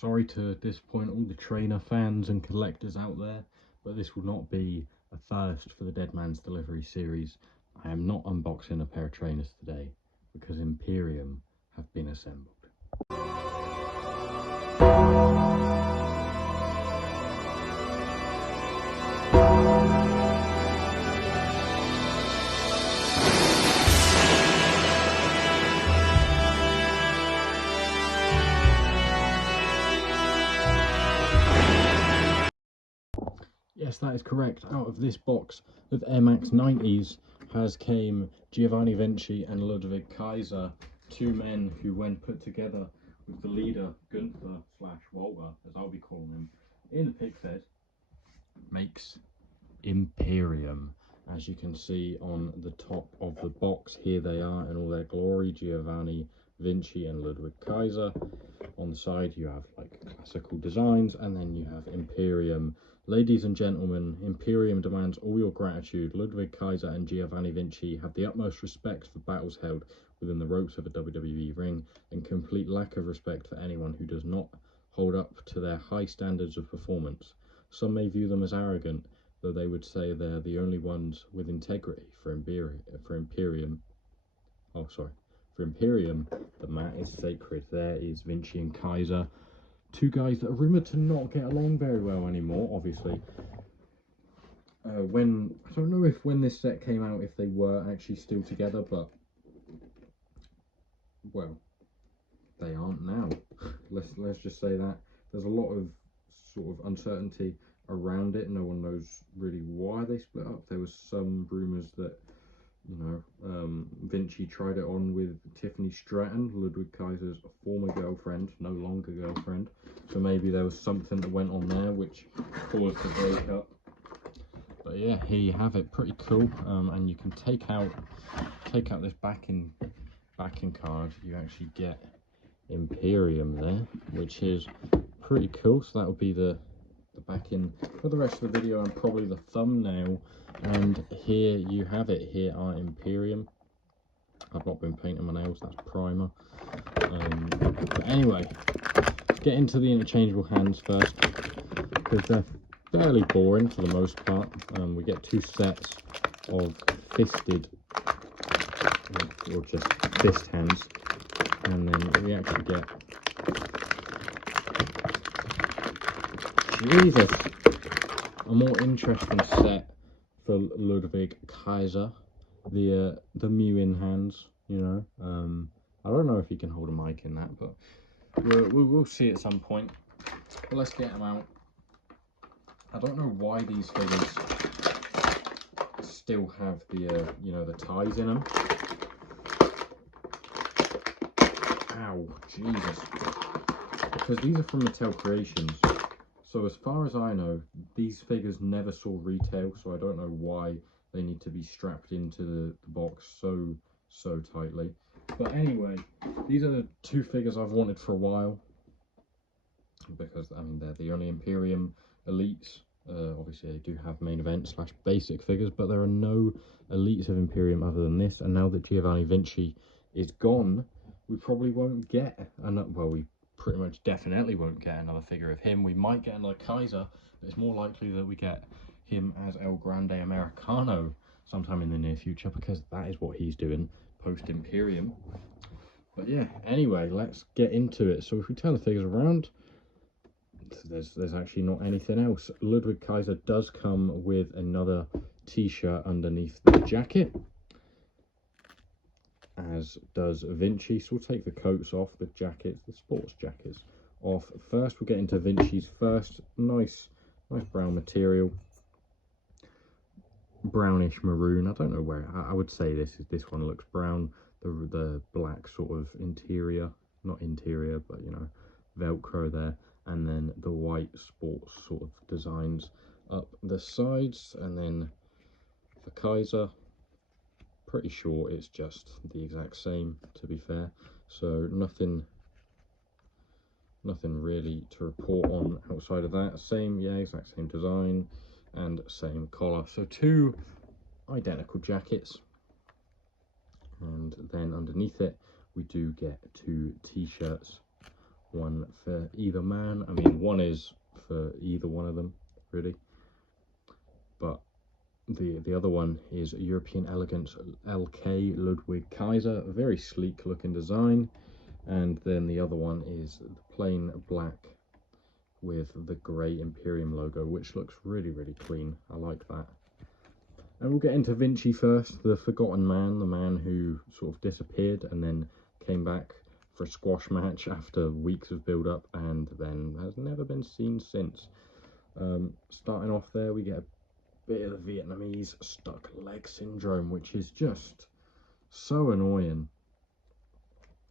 Sorry to disappoint all the trainer fans and collectors out there, but this will not be a first for the Deadman's Delivery series. I am not unboxing a pair of trainers today because Imperium have been assembled. Yes, that is correct. Out of this box of Air Max 90s has came Giovanni Vinci and Ludwig Kaiser, two men who, when put together with the leader Gunther / Walter, as I'll be calling him, in the PIC-FED, makes Imperium. As you can see on the top of the box, here they are in all their glory, Giovanni Vinci and Ludwig Kaiser. On the side you have like classical designs, and then you have Imperium. Ladies and gentlemen, Imperium demands all your gratitude. Ludwig Kaiser and Giovanni Vinci have the utmost respect for battles held within the ropes of a WWE ring, and complete lack of respect for anyone who does not hold up to their high standards of performance. Some may view them as arrogant, though they would say they're the only ones with integrity. For Imperium, the mat is sacred. There is Vinci and Kaiser, two guys that are rumoured to not get along very well anymore, obviously. I don't know if when this set came out, if they were actually still together, but, well, they aren't now. Let's just say that. There's a lot of sort of uncertainty around it. No one knows really why they split up. There was some rumours that, you know, Vinci tried it on with Tiffany Stratton, Ludwig Kaiser's former girlfriend, no longer girlfriend. So maybe there was something that went on there which caused the breakup. But yeah, here you have it, pretty cool. And you can take out this backing card. You actually get Imperium there, which is pretty cool. So that will be the backing for the rest of the video and probably the thumbnail. And here you have it. Here are Imperium. I've not been painting my nails, that's primer. But anyway, let's get into the interchangeable hands first, because they're fairly boring for the most part. We get two sets of fisted, or just fist hands, and then we actually get, Jesus, a more interesting set for Ludwig Kaiser, the mewing hands, you know. I don't know if he can hold a mic in that, but we'll see at some point. But let's get them out. I don't know why these figures still have the you know, the ties in them. Ow, Jesus! Because these are from Mattel Creations. So as far as I know, these figures never saw retail, so I don't know why they need to be strapped into the box so tightly. But anyway, these are the two figures I've wanted for a while, because I mean, they're the only Imperium elites. Obviously they do have main event / basic figures, but there are no elites of Imperium other than this. And now that Giovanni Vinci is gone, we probably won't get another, well, we pretty much definitely won't get another figure of him. We might get another Kaiser, but it's more likely that we get him as El Grande Americano sometime in the near future, because that is what he's doing post Imperium. But yeah, anyway, let's get into it. So if we turn the figures around, there's actually not anything else. Ludwig Kaiser does come with another t-shirt underneath the jacket, as does Vinci. So we'll take the coats off, the jackets, the sports jackets off first. We'll get into Vinci's first. Nice brown material, brownish maroon. I don't know where I would say this one looks brown. The black sort of interior, not interior, but you know, velcro there, and then the white sports sort of designs up the sides. And then for Kaiser, pretty sure it's just the exact same, to be fair. So nothing really to report on outside of that. Same, yeah, exact same design and same collar. So two identical jackets, and then underneath it we do get two t-shirts one for either man. I mean, one is for either one of them, really. But the other one is European Elegance LK Ludwig Kaiser, a very sleek looking design. And then the other one is the plain black with the grey Imperium logo, which looks really, really clean. I like that. And we'll get into Vinci first, the forgotten man, the man who sort of disappeared and then came back for a squash match after weeks of build-up and then has never been seen since. Starting off there, we get a bit of the Vietnamese stuck leg syndrome, which is just so annoying.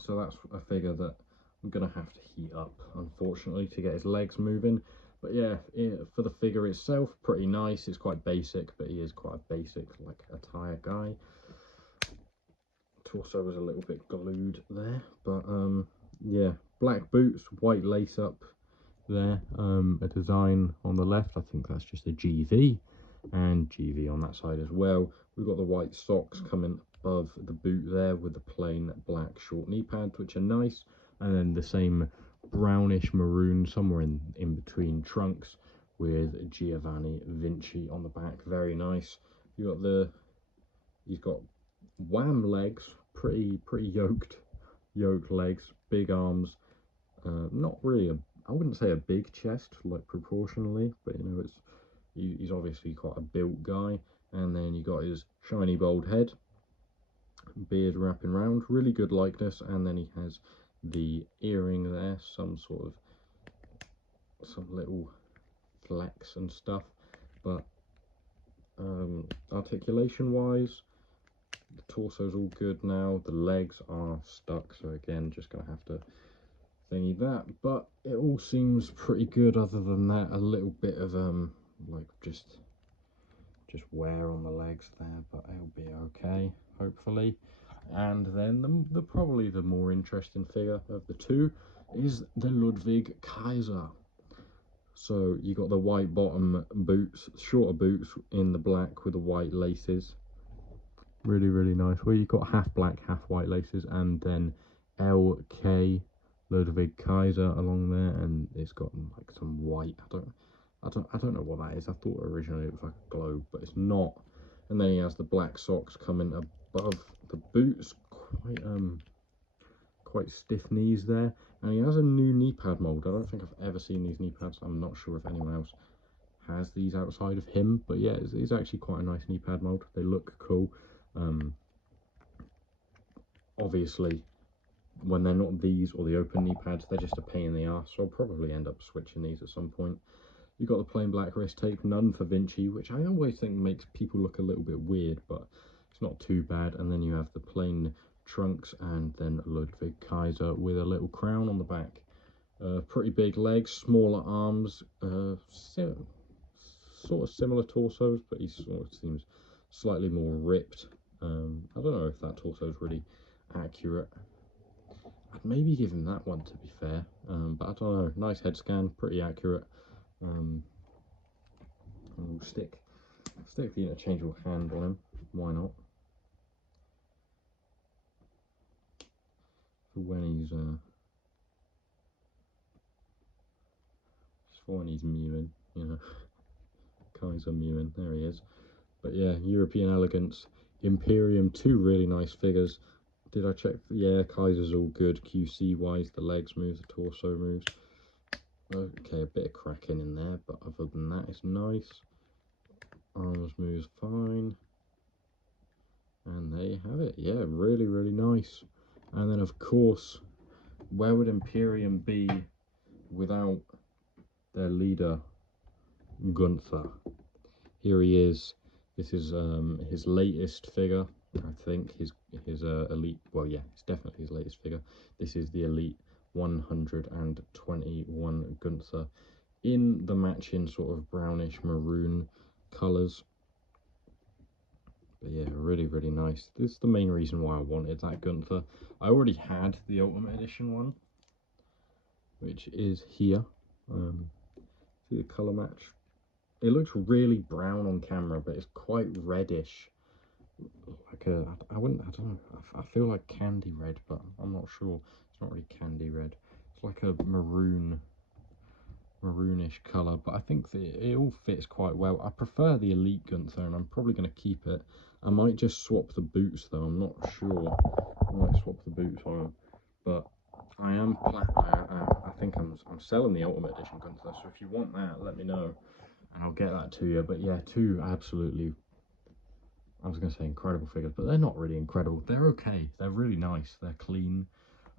So that's a figure that I'm going to have to heat up, unfortunately, to get his legs moving. But yeah, for the figure itself, pretty nice. It's quite basic, but he is quite a basic, like, attire guy. Torso was a little bit glued there, but yeah, black boots, white lace up there. A design on the left, I think that's just a GV, and GV on that side as well. We've got the white socks coming above the boot there with the plain black short knee pads, which are nice, and then the same brownish maroon somewhere in between trunks with Giovanni Vinci on the back. Very nice. He's got wham legs, pretty yoked legs, big arms, not really I wouldn't say a big chest, like, proportionally, but you know, he's obviously quite a built guy. And then you got his shiny bald head, beard wrapping round, really good likeness. And then he has the earring there, some little flex and stuff, but articulation wise, the torso's all good now. The legs are stuck, so again, just gonna have to thingy that, but it all seems pretty good. Other than that, a little bit of like just wear on the legs there, but it'll be okay, hopefully. And then the probably the more interesting figure of the two is the Ludwig Kaiser. So you got the white bottom boots, shorter boots in the black with the white laces. Really, really nice. Well, you got half black, half white laces, and then LK Ludwig Kaiser along there, and it's got like some white. I don't know what that is. I thought originally it was like a globe, but it's not. And then he has the black socks coming above the boots, quite stiff knees there, and he has a new knee pad mold. I don't think I've ever seen these knee pads. I'm not sure if anyone else has these outside of him, but yeah, it's actually quite a nice knee pad mold. They look cool. Obviously, when they're not these or the open knee pads, they're just a pain in the ass, so I'll probably end up switching these at some point. You've got the plain black wrist tape, none for Vinci, which I always think makes people look a little bit weird, but it's not too bad. And then you have the plain trunks, and then Ludwig Kaiser with a little crown on the back. Pretty big legs, smaller arms, sort of similar torsos, but he sort of seems slightly more ripped. I don't know if that torso is really accurate. I'd maybe give him that one, to be fair, but I don't know. Nice head scan, pretty accurate. And we'll stick the interchangeable hand on him. Why not? For when he's mewing, you know. Kaiser mewing, there he is. But yeah, European Elegance Imperium, two really nice figures. Did I check? Yeah, Kaiser's all good QC wise. The legs move, the torso moves. Okay, a bit of cracking in there, but other than that, it's nice. Arms moves fine. And there you have it. Yeah, really, really nice. And then, of course, where would Imperium be without their leader, Gunther? Here he is. This is his latest figure. I think his elite. Well, yeah, it's definitely his latest figure. This is the Elite 121 Gunther in the matching sort of brownish maroon colours. But yeah, really, really nice. This is the main reason why I wanted that Gunther. I already had the Ultimate Edition one, which is here. See the colour match? It looks really brown on camera, but it's quite reddish. Like I don't know. I feel like candy red, but I'm not sure. It's not really candy red. It's It's like a maroonish colour, but I think that it all fits quite well. I prefer the Elite Gunther, and I'm probably going to keep it. I might just swap the boots though, I'm not sure. I might swap the boots on them, but I am I think I'm selling the Ultimate Edition Gunther, so if you want that, let me know and I'll get that to you. But yeah, two absolutely, I was going to say incredible figures, but they're not really incredible. They're okay, they're really nice, they're clean.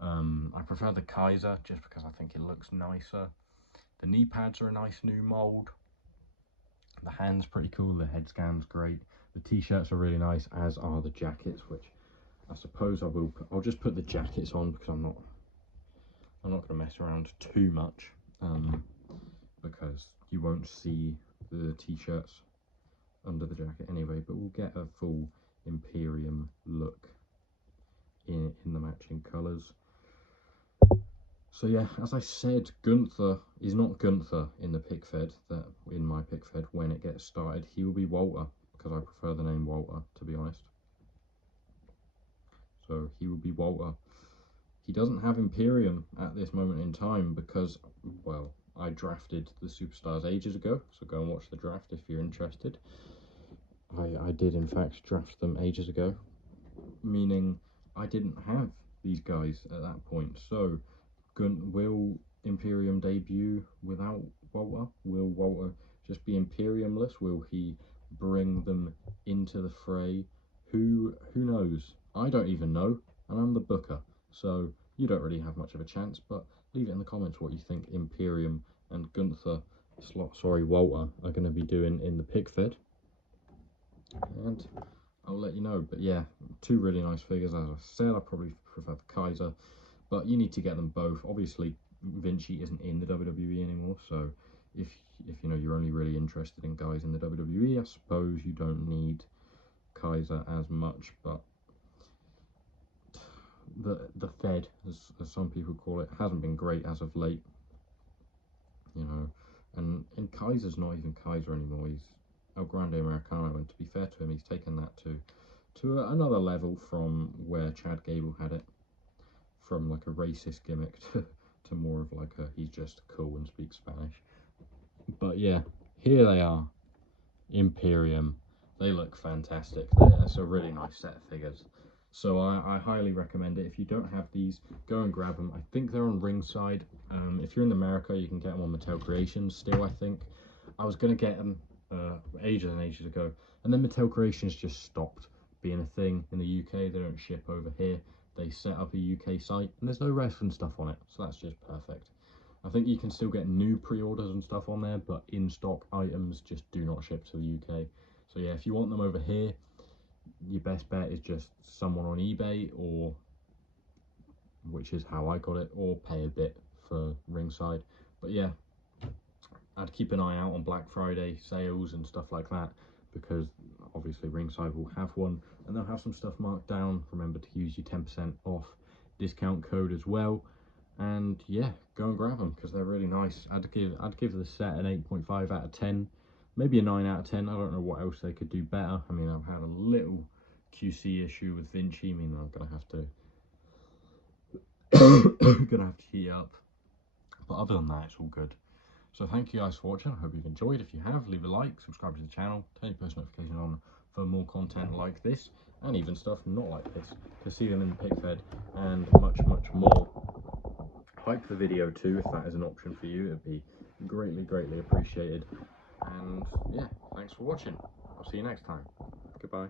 I prefer the Kaiser just because I think it looks nicer. The knee pads are a nice new mould. The hand's pretty cool, the head scam's great. The t-shirts are really nice, as are the jackets, which I suppose I'll just put the jackets on because I'm not going to mess around too much, because you won't see the t-shirts under the jacket anyway, but we'll get a full Imperium look in the matching colours. So yeah, as I said, Gunther is not Gunther in the PIC-FED, in my PIC-FED when it gets started. He will be Walter, because I prefer the name Walter, to be honest. So he will be Walter. He doesn't have Imperium at this moment in time because, well, I drafted the Superstars ages ago, so go and watch the draft if you're interested. I did in fact draft them ages ago, meaning I didn't have these guys at that point. So will Imperium debut without Walter? Will Walter just be Imperiumless? Will he bring them into the fray? Who knows? I don't even know, and I'm the booker, so you don't really have much of a chance. But leave it in the comments what you think Imperium and Walter are going to be doing in the PIC-FED, and I'll let you know. But yeah, two really nice figures. As I said, I probably prefer the Kaiser, but you need to get them both. Obviously, Vinci isn't in the WWE anymore, so if you know you're only really interested in guys in the WWE, I suppose you don't need Kaiser as much. But the Fed, as some people call it, hasn't been great as of late, you know, and Kaiser's not even Kaiser anymore. He's El Grande Americano, and to be fair to him, he's taken that to another level from where Chad Gable had it, from like a racist gimmick to more of like he's just cool and speaks Spanish. But yeah, here they are, Imperium. They look fantastic. It's a really nice set of figures, so I highly recommend it. If you don't have these, go and grab them. I think they're on Ringside. If you're in America, you can get them on Mattel Creations still, I think. I was going to get them ages and ages ago, and then Mattel Creations just stopped being a thing in the UK. They don't ship over here. They set up a UK site, and there's no wrestling stuff on it, so that's just perfect. I think you can still get new pre-orders and stuff on there, but in-stock items just do not ship to the UK. So yeah, if you want them over here, your best bet is just someone on eBay, or which is how I got it, or pay a bit for Ringside. But yeah, I'd keep an eye out on Black Friday sales and stuff like that, because obviously Ringside will have one, and they'll have some stuff marked down. Remember to use your 10% off discount code as well. And yeah, go and grab them because they're really nice. I'd give the set an 8.5 out of 10, maybe a 9 out of 10. I don't know what else they could do better. I mean, I've had a little QC issue with Vinci. I mean, I'm gonna have to heat up, but other than that, it's all good. So thank you guys for watching. I hope you've enjoyed. If you have, leave a like, subscribe to the channel, turn your post notifications on for more content like this, and even stuff not like this, to see them in the PIC-FED and much more. Like the video too, if that is an option for you. It'd be greatly appreciated. And yeah, thanks for watching. I'll see you next time. Goodbye.